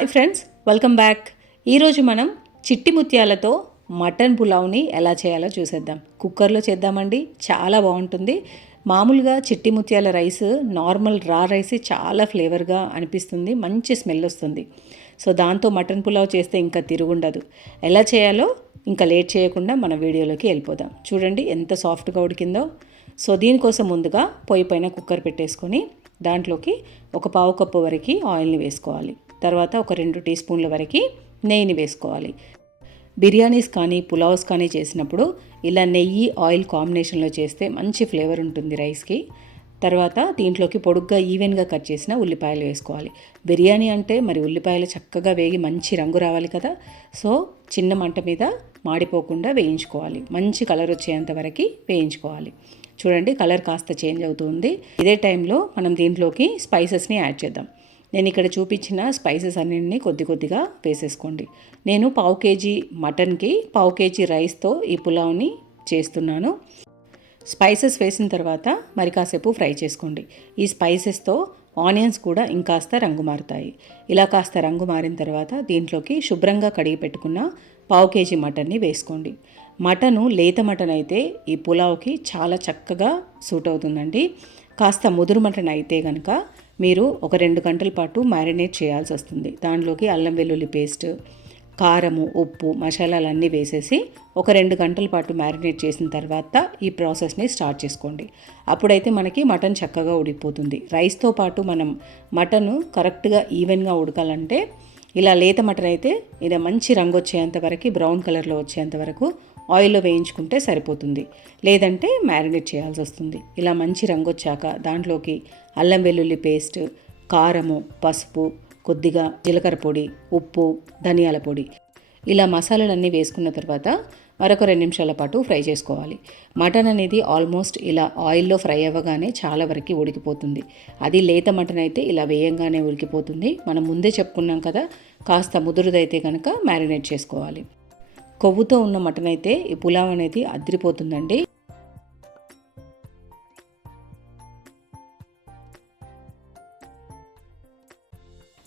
Hi friends welcome back. ఈరోజు మనం చిట్టి ముత్యాలతో మటన్ పులావ్ని ఎలా చేయాలో చూసేద్దాం. కుక్కర్లో చేద్దామండి చాలా బాగుంటుంది. మామూలుగా చిట్టి ముత్యాల రైస్ నార్మల్ రా రైస్ చాలా ఫ్లేవర్గా అనిపిస్తుంది మంచి స్మెల్ వస్తుంది. సో దాంతో మటన్ పులావ్ చేస్తే ఇంకా తిరుగుండదు. ఎలా చేయాలో ఇంకా లేట్ చేయకుండా మన వీడియోలోకి వెళ్ళిపోదాం. చూడండి ఎంత సాఫ్ట్గా ఉడికిందో. సో దీనికోసం ముందుగా పొయ్యి పైన కుక్కర్ పెట్టేసుకొని దాంట్లోకి ఒక పావు కప్పు వరకు ఆయిల్ని వేసుకోవాలి. తర్వాత ఒక రెండు టీ స్పూన్ల వరకు నెయ్యిని వేసుకోవాలి. బిర్యానీస్ కానీ పులావ్స్ కానీ చేసినప్పుడు ఇలా నెయ్యి ఆయిల్ కాంబినేషన్లో చేస్తే మంచి ఫ్లేవర్ ఉంటుంది రైస్కి. తర్వాత దీంట్లోకి పొడుగ్గా ఈవెన్గా కట్ చేసిన ఉల్లిపాయలు వేసుకోవాలి. బిర్యానీ అంటే మరి ఉల్లిపాయలు చక్కగా వేగి మంచి రంగు రావాలి కదా. సో చిన్న మంట మీద మాడిపోకుండా వేయించుకోవాలి. మంచి కలర్ వచ్చేంత వరకు వేయించుకోవాలి. చూడండి కలర్ కాస్త చేంజ్ అవుతుంది ఇదే టైంలో మనం దీంట్లోకి స్పైసెస్ని యాడ్ చేద్దాం. నేను ఇక్కడ చూపించిన స్పైసెస్ అన్నింటినీ కొద్ది కొద్దిగా వేసేసుకోండి. నేను పావు కేజీ మటన్కి పావు కేజీ రైస్తో ఈ పులావ్ని చేస్తున్నాను. స్పైసెస్ వేసిన తర్వాత మరి కాసేపు ఫ్రై చేసుకోండి. ఈ స్పైసెస్తో ఆనియన్స్ కూడా ఇంకాస్త రంగు మారుతాయి. ఇలా కాస్త రంగు మారిన తర్వాత దీంట్లోకి శుభ్రంగా కడిగి పెట్టుకున్న పావు కేజీ మటన్ని వేసుకోండి. మటను లేత మటన్ అయితే ఈ పులావ్కి చాలా చక్కగా సూట్ అవుతుందండి. కాస్త ముదురు మటన్ అయితే కనుక మీరు ఒక రెండు గంటల పాటు మ్యారినేట్ చేయాల్సి వస్తుంది. దాంట్లోకి అల్లం వెల్లుల్లి పేస్ట్ కారము ఉప్పు మసాలాలన్నీ వేసేసి ఒక రెండు గంటల పాటు మ్యారినేట్ చేసిన తర్వాత ఈ ప్రాసెస్ని స్టార్ట్ చేసుకోండి. అప్పుడైతే మనకి మటన్ చక్కగా ఉడికిపోతుంది రైస్తో పాటు మనం మటన్ కరెక్ట్గా ఈవెన్గా ఉడకాలంటే ఇలా లేత మటన్ అయితే ఇలా మంచి రంగు వచ్చేంత వరకు బ్రౌన్ కలర్లో వచ్చేంత వరకు ఆయిల్లో వేయించుకుంటే సరిపోతుంది. లేదంటే మ్యారినేట్ చేయాల్సి వస్తుంది. ఇలా మంచి రంగు వచ్చాక దాంట్లోకి అల్లం వెల్లుల్లి పేస్ట్ కారము పసుపు కొద్దిగా జీలకర్ర పొడి ఉప్పు ధనియాల పొడి. ఇలా మసాలాలన్నీ వేసుకున్న తర్వాత మరొక రెండు నిమిషాల పాటు ఫ్రై చేసుకోవాలి. మటన్ అనేది ఆల్మోస్ట్ ఇలా ఆయిల్లో ఫ్రై అవ్వగానే చాలా వరకు ఉడికిపోతుంది. అది లేత మటన్ అయితే ఇలా వేయంగానే ఉడికిపోతుంది. మనం ముందే చెప్పుకున్నాం కదా కాస్త ముదురుదైతే కనుక మ్యారినేట్ చేసుకోవాలి. కొవ్వుతో ఉన్న మటన్ అయితే ఈ పులావ్ అనేది అదిరిపోతుందండి.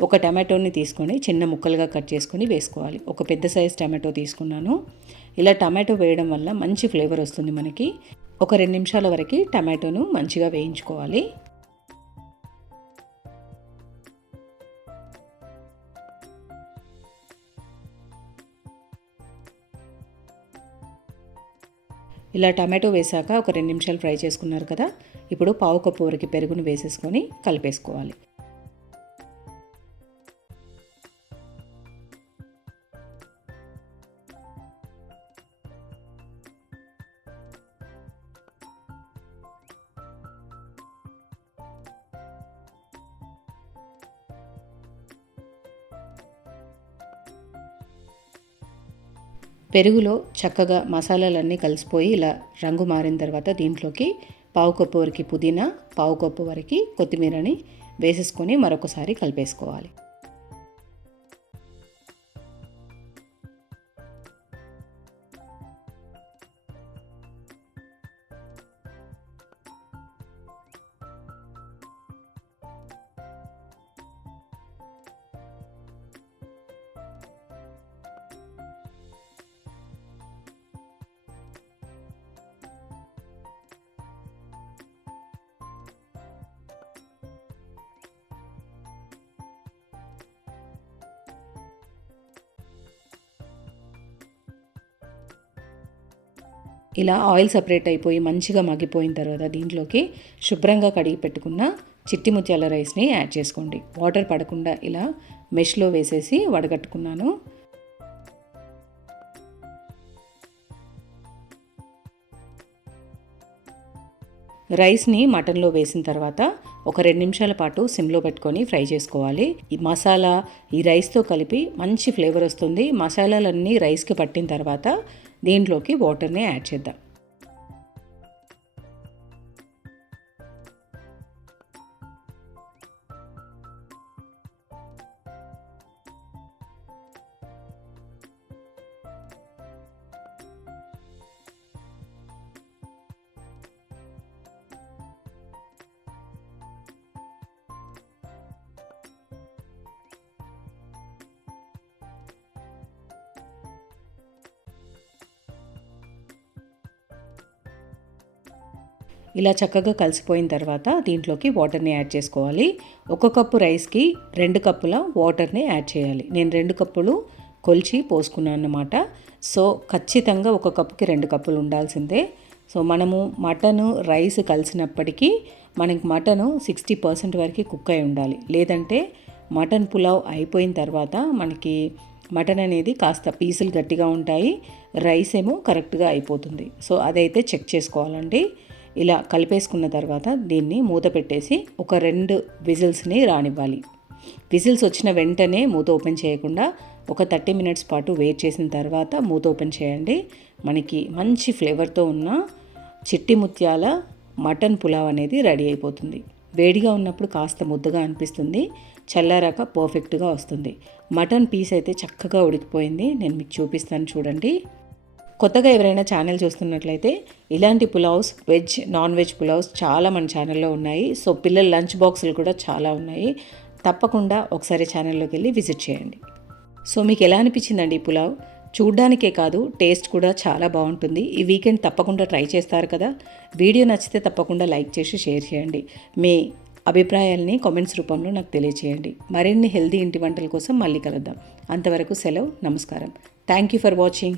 ఒక టమాటోని తీసుకొని చిన్న ముక్కలుగా కట్ చేసుకొని వేసుకోవాలి. ఒక పెద్ద సైజ్ టమాటో తీసుకున్నాను. ఇలా టమాటో వేయడం వల్ల మంచి ఫ్లేవర్ వస్తుంది మనకి. ఒక రెండు నిమిషాల వరకు టమాటోను మంచిగా వేయించుకోవాలి. ఇలా టమాటో వేసాక ఒక రెండు నిమిషాలు ఫ్రై చేసుకున్నారు కదా ఇప్పుడు పావు కప్పు వరకు పెరుగును వేసేసుకొని కలిపేసుకోవాలి. పెరుగులో చక్కగా మసాలాలన్నీ కలిసిపోయి ఇలా రంగు మారిన తర్వాత దీంట్లోకి పావు కప్పు వరకు పుదీనా పావు కప్పు వరకు కొత్తిమీరని వేసేసుకొని మరొకసారి కలిపేసుకోవాలి. ఇలా ఆయిల్ సపరేట్ అయిపోయి మంచిగా మగ్గిపోయిన తర్వాత దీంట్లోకి శుభ్రంగా కడిగి పెట్టుకున్న చిట్టి ముత్యాల రైస్ని యాడ్ చేసుకోండి. వాటర్ పడకుండా ఇలా మెష్లో వేసేసి వడగట్టుకున్నాను. రైస్ని మటన్లో వేసిన తర్వాత ఒక రెండు నిమిషాల పాటు సిమ్లో పెట్టుకొని ఫ్రై చేసుకోవాలి. ఈ మసాలా ఈ రైస్తో కలిపి మంచి ఫ్లేవర్ వస్తుంది. మసాలాలన్నీ రైస్కి పట్టిన తర్వాత దీంట్లోకి వాటర్ని యాడ్ చేద్దాం. ఇలా చక్కగా కలిసిపోయిన తర్వాత దీంట్లోకి వాటర్ని యాడ్ చేసుకోవాలి. ఒక కప్పు రైస్కి రెండు కప్పుల వాటర్ని యాడ్ చేయాలి. నేను రెండు కప్పులు కొలిచి పోసుకున్నాను అన్నమాట. సో ఖచ్చితంగా ఒక కప్పుకి రెండు కప్పులు ఉండాల్సిందే. సో మనము మటను రైస్ కలిసినప్పటికీ మనకి మటను సిక్స్టీ పర్సెంట్ వరకు కుక్ అయి ఉండాలి. లేదంటే మటన్ పులావ్ అయిపోయిన తర్వాత మనకి మటన్ అనేది కాస్త పీసులు గట్టిగా ఉంటాయి. రైస్ ఏమో కరెక్ట్గా అయిపోతుంది. సో అదైతే చెక్ చేసుకోవాలండి. ఇలా కలిపేసుకున్న తర్వాత దీన్ని మూత పెట్టేసి ఒక రెండు విజిల్స్ని రానివ్వాలి. విజిల్స్ వచ్చిన వెంటనే మూత ఓపెన్ చేయకుండా ఒక థర్టీ మినిట్స్ పాటు వెయిట్ చేసిన తర్వాత మూత ఓపెన్ చేయండి. మనకి మంచి ఫ్లేవర్తో ఉన్న చిట్టి ముత్యాల మటన్ పులావ్ అనేది రెడీ అయిపోతుంది. వేడిగా ఉన్నప్పుడు కాస్త ముద్దగా అనిపిస్తుంది. చల్లారాక పర్ఫెక్ట్గా వస్తుంది. మటన్ పీస్ అయితే చక్కగా ఉడికిపోయింది. నేను మీకు చూపిస్తాను చూడండి. కొత్తగా ఎవరైనా ఛానల్ చూస్తున్నట్లయితే ఇలాంటి pulaos veg non veg pulaos చాలా మన ఛానల్లో ఉన్నాయి. సో పిల్లల లంచ్ బాక్సులు కూడా చాలా ఉన్నాయి. తప్పకుండా ఒకసారి ఛానల్లోకి వెళ్ళి విజిట్ చేయండి. సో మీకు ఎలా అనిపించిందండి ఈ పులావ్? చూడ్డానికే కాదు టేస్ట్ కూడా చాలా బాగుంటుంది. ఈ వీకెండ్ తప్పకుండా ట్రై చేస్తారు కదా? వీడియో నచ్చితే తప్పకుండా లైక్ చేసి షేర్ చేయండి. మీ అభిప్రాయాల్ని కామెంట్స్ రూపంలో నాకు తెలియచేయండి. మరిన్ని హెల్దీ ఇంటి వంటల కోసం మళ్ళీ కలుద్దాం. అంతవరకు సెలవు నమస్కారం. Thank you for watching.